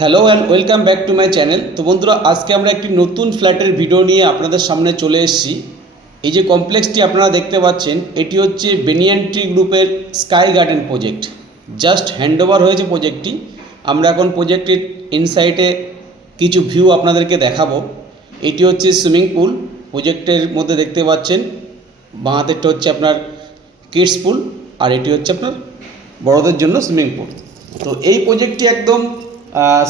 Hello and welcome back to my channel তো বন্ধুরা, আজকে আমরা একটি নতুন ফ্ল্যাটের ভিডিও নিয়ে আপনাদের সামনে চলে এসেছি। এই যে কমপ্লেক্সটি আপনারা দেখতে পাচ্ছেন, এটি হচ্ছে বেনিয়ান ট্রি গ্রুপের sky garden project just handover হয়েছে প্রজেক্টটি আমরা এখন প্রজেক্টের ইনসাইটে কিছু ভিউ আপনাদেরকে দেখাবো। এটি হচ্ছে সুইমিং পুল প্রজেক্টের মধ্যে দেখতে পাচ্ছেন, বাঁ হাতেরটা হচ্ছে আপনার কিডস পুল আর এটি হচ্ছে আপনার বড়দের জন্য সুইমিং পুল তো এই প্রজেক্টটি একদম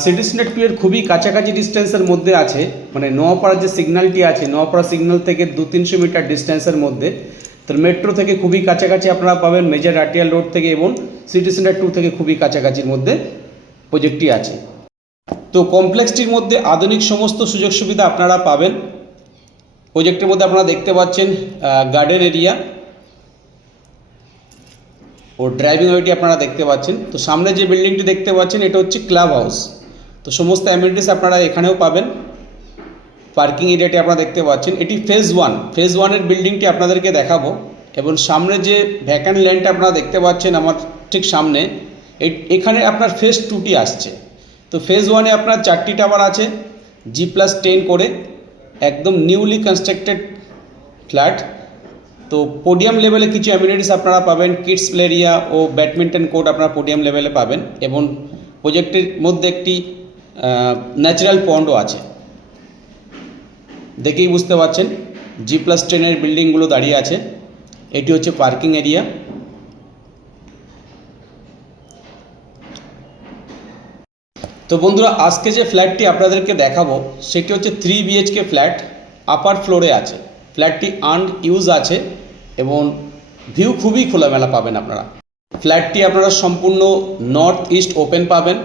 সিটি স্নেট টু এর খুবই কাছাকাছি ডিস্টেন্সের মধ্যে আছে। মানে নোয়াপাড়ার যে সিগন্যালটি আছে, নোয়াপাড়া সিগন্যাল থেকে দু তিনশো মিটার ডিস্টেন্সের মধ্যে। তো মেট্রো থেকে খুবই কাছাকাছি আপনারা পাবেন মেজর আটিয়াল রোড থেকে এবং সিটি সেন্টার টু থেকে খুবই কাছাকাছির মধ্যে প্রজেক্টটি আছে। তো কমপ্লেক্সটির মধ্যে আধুনিক সমস্ত সুযোগ সুবিধা আপনারা পাবেন। প্রজেক্টের মধ্যে আপনারা দেখতে পাচ্ছেন গার্ডেন এরিয়া ও ড্রাইভিং ওয়েটি আপনারা দেখতে পাচ্ছেন। তো সামনে যে বিল্ডিংটি দেখতে পাচ্ছেন, এটা হচ্ছে ক্লাব হাউস তো সমস্ত অ্যামিনিটিস আপনারা এখানেও পাবেন। পার্কিং এরিয়াটি আপনারা দেখতে পাচ্ছেন। এটি ফেজ ওয়ান ফেজ ওয়ানের বিল্ডিংটি আপনাদেরকে দেখাবো। এবং সামনে যে ভ্যাকান্ট ল্যান্ডটা আপনারা দেখতে পাচ্ছেন আমার ঠিক সামনে এখানে আপনার ফেজ টুটি আসছে। তো ফেজ ওয়ানে আপনার চারটি টাওয়ার আছে জি প্লাস টেন করে, একদম নিউলি কনস্ট্রাক্টেড ফ্ল্যাট তো পোডিয়াম লেভেলে কিছু অ্যামিনিটিস আপনারা পাবেন কিডস প্লে এরিয়া ও ব্যাডমিন্টন কোর্ট আপনারা পোডিয়াম লেভেলে পাবেন এবং প্রজেক্টের মধ্যে একটি ন্যাচারাল পন্ডও আছে। দেখেই বুঝতে পারছেন জি প্লাস টেনের বিল্ডিংগুলো দাঁড়িয়ে আছে। এটি হচ্ছে পার্কিং এরিয়া তো বন্ধুরা, আজকে যে ফ্ল্যাটটি আপনাদেরকে দেখাবো, সেটি হচ্ছে থ্রি বিএইচকে ফ্ল্যাট আপার ফ্লোরে আছে। ফ্ল্যাটটি আন ইউজ আছে। এবং ভিউ খুবই খোলামেলা পাবেন আপনারা। ফ্ল্যাটটি আপনারা সম্পূর্ণ নর্থ ইস্ট ওপেন পাবেন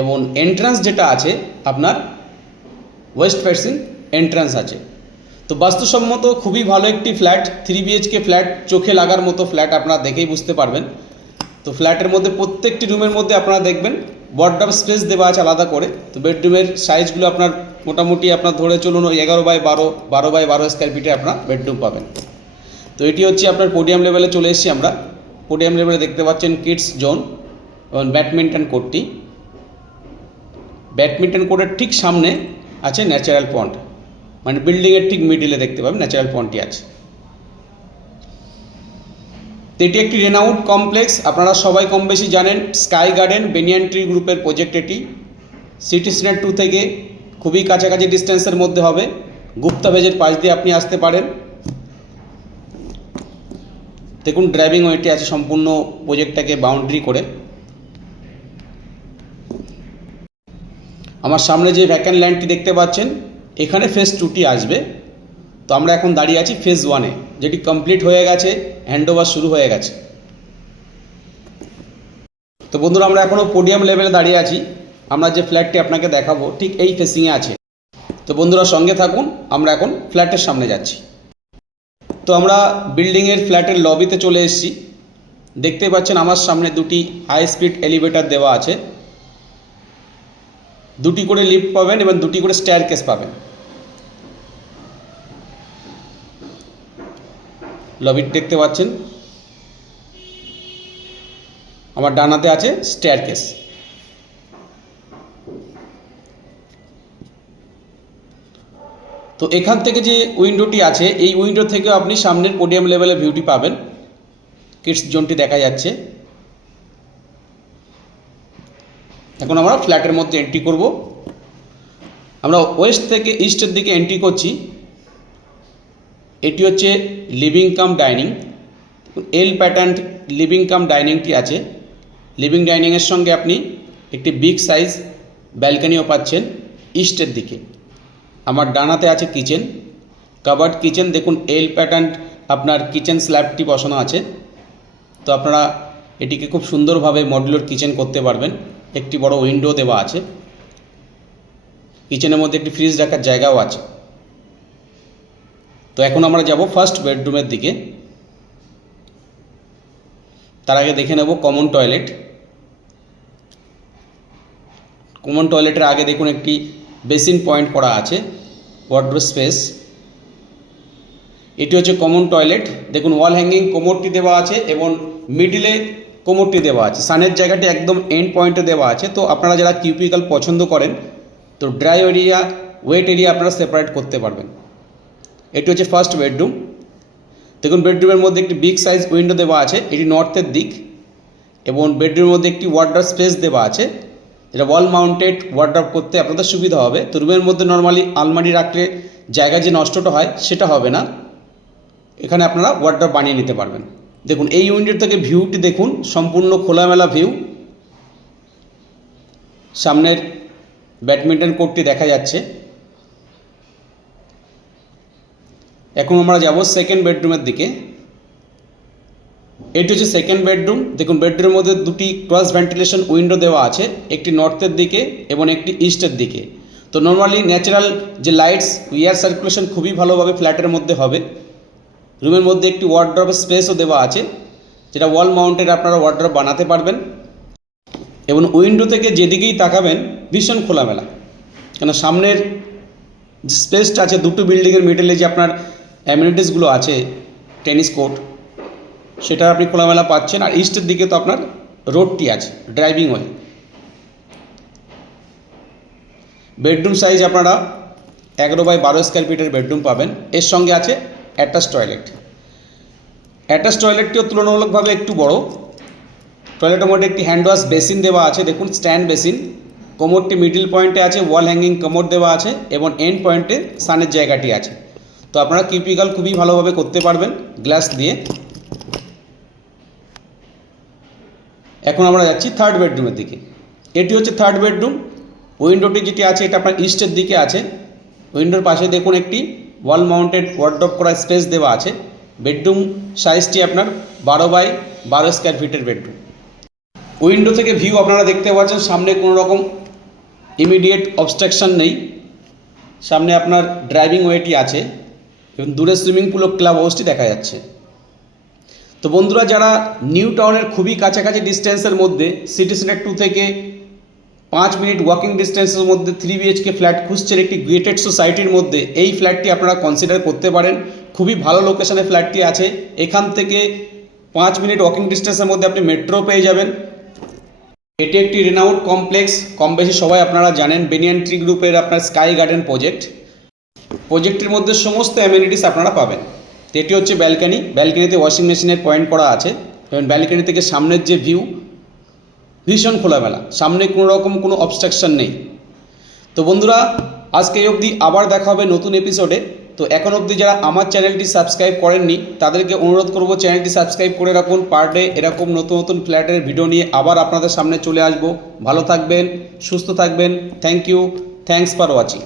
এবং এন্ট্রান্স যেটা আছে, আপনার ওয়েস্ট ফেসিং এন্ট্রান্স আছে। তো বাস্তুসম্মত খুবই ভালো একটি ফ্ল্যাট থ্রি বিএইচকে ফ্ল্যাট চোখে লাগার মতো ফ্ল্যাট আপনারা দেখেই বুঝতে পারবেন। তো ফ্ল্যাটের মধ্যে প্রত্যেকটি রুমের মধ্যে আপনারা দেখবেন বড্ডাম স্পেস দেওয়া আছে আলাদা করে। তো বেডরুমের সাইজগুলো আপনার মোটামুটি আপনার ধরে চলুন ওই এগারো বাই বারো বারো বাই বারো স্কোয়ার ফিটে আপনার বেডরুম পাবেন। তো এটি হচ্ছে আপনার পোডিয়াম লেভেলে চলে এসেছি আমরা। পোডিয়াম লেভেলে দেখতে পাচ্ছেন কিডস জোন এবং ব্যাডমিন্টন কোর্টটি ব্যাডমিন্টন কোর্টের ঠিক সামনে আছে ন্যাচারাল পন্ড মানে বিল্ডিংয়ের ঠিক মিডিলে দেখতে পাবেন ন্যাচারাল পন্ডটি আছে। এটি একটি রেনাউড কমপ্লেক্স আপনারা সবাই কম বেশি জানেন স্কাই গার্ডেন বেনিয়ান ট্রি গ্রুপের প্রজেক্ট এটি। সিটি সিনেট টু থেকে খুবই কাছাকাছি ডিস্টেন্সের মধ্যে হবে। গুপ্তা ভেজের পাশ দিয়ে আপনি আসতে পারেন। দেখুন ড্রাইভিং ওয়েটি আছে সম্পূর্ণ প্রজেক্টটাকে বাউন্ডারি করে। আমার সামনে যে ভ্যাকান্ট ল্যান্ডটি দেখতে পাচ্ছেন, এখানে ফেজ টুটি আসবে। তো আমরা এখন দাঁড়িয়ে আছি ফেজ ওয়ানে যেটি কমপ্লিট হয়ে গেছে হ্যান্ডওভার শুরু হয়ে গেছে। তো বন্ধুরা, আমরা এখনও পোডিয়াম লেভেলে দাঁড়িয়ে আছি। আমরা যে ফ্ল্যাটটি আপনাকে দেখাবো, ঠিক এই ফেসিংয়ে আছে। তো বন্ধুরা, সঙ্গে থাকুন, আমরা এখন ফ্ল্যাটের সামনে যাচ্ছি। তো আমরা বিল্ডিংয়ের ফ্ল্যাটের লবিতে চলে এসেছি। দেখতে পাচ্ছেন আমার সামনে দুটি হাই স্পিড এলিভেটর দেওয়া আছে। দুটি করে লিফট পাবেন এবং দুটি করে স্টেয়ার কেস পাবেন লবিট দেখতে পাচ্ছেন। আমার ডানাতে আছে স্টেয়ার কেস তো এখান থেকে যে উইন্ডোটি আছে, এই উইন্ডো থেকে আপনি সামনের পোডিয়াম লেভেলে ভিউটি পাবেন। কিডস জোনটি দেখা যাচ্ছে। এখন আমরা ফ্ল্যাটের মধ্যে এন্ট্রি করব। আমরা ওয়েস্ট থেকে ইস্টের দিকে এন্ট্রি করছি। এটি হচ্ছে living cum dining L pattern living cum ডাইনিংটি আছে। লিভিং ডাইনিংয়ের সঙ্গে আপনি একটি বিগ সাইজ ব্যালকনিও পাচ্ছেন ইস্টের দিকে। আমার ডানাতে আছে কিচেন। কাবার্ড কিচেন, দেখুন, এল প্যাটার্ন আপনার কিচেন স্ল্যাবটি বসানো আছে। তো আপনারা এটিকে খুব সুন্দরভাবে মডুলার কিচেন করতে পারবেন। একটি বড় উইন্ডো দেওয়া আছে। কিচেনের মধ্যে একটি ফ্রিজ রাখার জায়গাও আছে। তো এখন আমরা যাব ফার্স্ট বেডরুমের দিকে। তার আগে দেখে নেব কমন টয়লেট। কমন টয়লেটের আগে দেখুন একটি বেসিন পয়েন্ট করা আছে ওয়ার্ড্রো স্পেস এটি হচ্ছে কমন টয়লেট দেখুন ওয়াল হ্যাঙ্গিং কোমরটি দেওয়া আছে এবং মিডিলে কোমরটি দেওয়া আছে। সানের জায়গাটি একদম এন্ড পয়েন্টে দেওয়া আছে। তো আপনারা যারা কিউপিক্যাল পছন্দ করেন, তো ড্রাই এরিয়া ওয়েট এরিয়া আপনারা সেপারেট করতে পারবেন। এটি হচ্ছে ফার্স্ট বেডরুম দেখুন বেডরুমের মধ্যে একটি বিগ সাইজ উইন্ডো দেওয়া আছে। এটি নর্থের দিক এবং বেডরুমের মধ্যে একটি ওয়ার্ডার স্পেস দেওয়া আছে। যেটা ওয়াল মাউন্টেড ওয়ার্ড্রপ করতে আপনাদের সুবিধা হবে। তো রুমের মধ্যে নর্মালি আলমারি রাখলে জায়গা যে নষ্টটা হয়, সেটা হবে না। এখানে আপনারা ওয়ার্ড্রপ বানিয়ে নিতে পারবেন। দেখুন, এই উইন্ডোর থেকে ভিউটি দেখুন, সম্পূর্ণ খোলামেলা ভিউ সামনের ব্যাডমিন্টন কোর্টটি দেখা যাচ্ছে। এখন আমরা যাব সেকেন্ড বেডরুমের দিকে। এটি হচ্ছে সেকেন্ড বেডরুম দেখুন বেডরুমের মধ্যে দুটি ক্রস ভেন্টিলেশন উইন্ডো দেওয়া আছে, একটি নর্থের দিকে এবং একটি ইস্টের দিকে। তো নর্মালি ন্যাচারাল যে লাইটস এয়ার সার্কুলেশন খুবই ভালোভাবে ফ্ল্যাটের মধ্যে হবে। রুমের মধ্যে একটি ওয়ার্ড্রপ স্পেসও দেওয়া আছে, যেটা ওয়াল মাউন্টেড আপনারা ওয়ার্ড্রপ বানাতে পারবেন। এবং উইন্ডো থেকে যেদিকেই তাকাবেন, ভীষণ খোলামেলা। কেন, সামনের যে স্পেসটা আছে, দুটো বিল্ডিংয়ের মিডলে যে আপনার অ্যামিউনিটিসগুলো আছে টেনিস কোর্ট সেটা আপনি খোলামেলা পাচ্ছেন। আর ইস্টের দিকে তো আপনার রোডটি আছে ড্রাইভিং ওয়ে বেডরুম সাইজ আপনারা এগারো বাই বারো স্কোয়ার ফিটের বেডরুম পাবেন। এর সঙ্গে আছে অ্যাটাচ টয়লেট অ্যাটাচ টয়লেটটিও তুলনামূলকভাবে একটু বড়। টয়লেটের মধ্যে একটি হ্যান্ড ওয়াশ বেসিন দেওয়া আছে। দেখুন স্ট্যান্ড বেসিন কোমরটি মিডিল পয়েন্টে আছে ওয়াল হ্যাঙ্গিং কোমর দেওয়া আছে এবং এন্ড পয়েন্টে সানের জায়গাটি আছে। তো আপনারা কিউপিক্যাল খুবই ভালোভাবে করতে পারবেন গ্লাস দিয়ে। এখন আমরা যাচ্ছি থার্ড বেডরুমের দিকে। এটি হচ্ছে থার্ড বেডরুম উইন্ডোটি যেটি আছে, এটা আপনার ইস্টের দিকে আছে। উইন্ডোর পাশে দেখুন একটি ওয়াল মাউন্টেড ওয়ার্ড্রপ করা স্পেস দেওয়া আছে। বেডরুম সাইজটি আপনার বারো বাই বারো স্কোয়ার ফিটের বেডরুম উইন্ডো থেকে ভিউ আপনারা দেখতে পাচ্ছেন, সামনে কোনো রকম ইমিডিয়েট অবস্ট্রাকশন নেই। সামনে আপনার ড্রাইভিং ওয়েটি আছে। এবং দূরে সুইমিং পুল ও ক্লাব হাউসটি দেখা যাচ্ছে। তো বন্ধুরা যারা নিউ টাউনের খুবই কাছাকাছি ডিস্টেন্সের মধ্যে, সিটি সেন্টার টু থেকে পাঁচ মিনিট ওয়াকিং ডিস্টেন্সের মধ্যে থ্রি বিএইচকে ফ্ল্যাট খুঁজছেন একটি গ্রেটেড সোসাইটির মধ্যে, এই ফ্ল্যাটটি আপনারা কনসিডার করতে পারেন। খুবই ভালো লোকেশনে ফ্ল্যাটটি আছে। এখান থেকে পাঁচ মিনিট ওয়াকিং ডিস্টেন্সের মধ্যে আপনি মেট্রো পেয়ে যাবেন। এটি একটি রেনাউট কমপ্লেক্স কম বেশি সবাই আপনারা জানেন বেনিয়ান ট্রি গ্রুপের আপনার স্কাই গার্ডেন প্রজেক্ট প্রজেক্টের মধ্যে সমস্ত অ্যামিনিটিস আপনারা পাবেন। তো এটি হচ্ছে ব্যালকানি। ব্যালকানিতে ওয়াশিং মেশিনের পয়েন্ট করা আছে। এবং ব্যালকানি থেকে সামনের যে ভিউ, ভীষণ খোলামেলা। সামনে কোনো রকম কোনো অবস্ট্রাকশন নেই। তো বন্ধুরা, আজকে অবধি আবার দেখা হবে নতুন এপিসোডে তো এখন অবধি যারা আমার চ্যানেলটি সাবস্ক্রাইব করেননি, তাদেরকে অনুরোধ করব চ্যানেলটি সাবস্ক্রাইব করে রাখুন। পার ডে এরকম নতুন নতুন ফ্ল্যাটের ভিডিও নিয়ে আবার আপনাদের সামনে চলে আসব। ভালো থাকবেন, সুস্থ থাকবেন। Thank you thanks for watching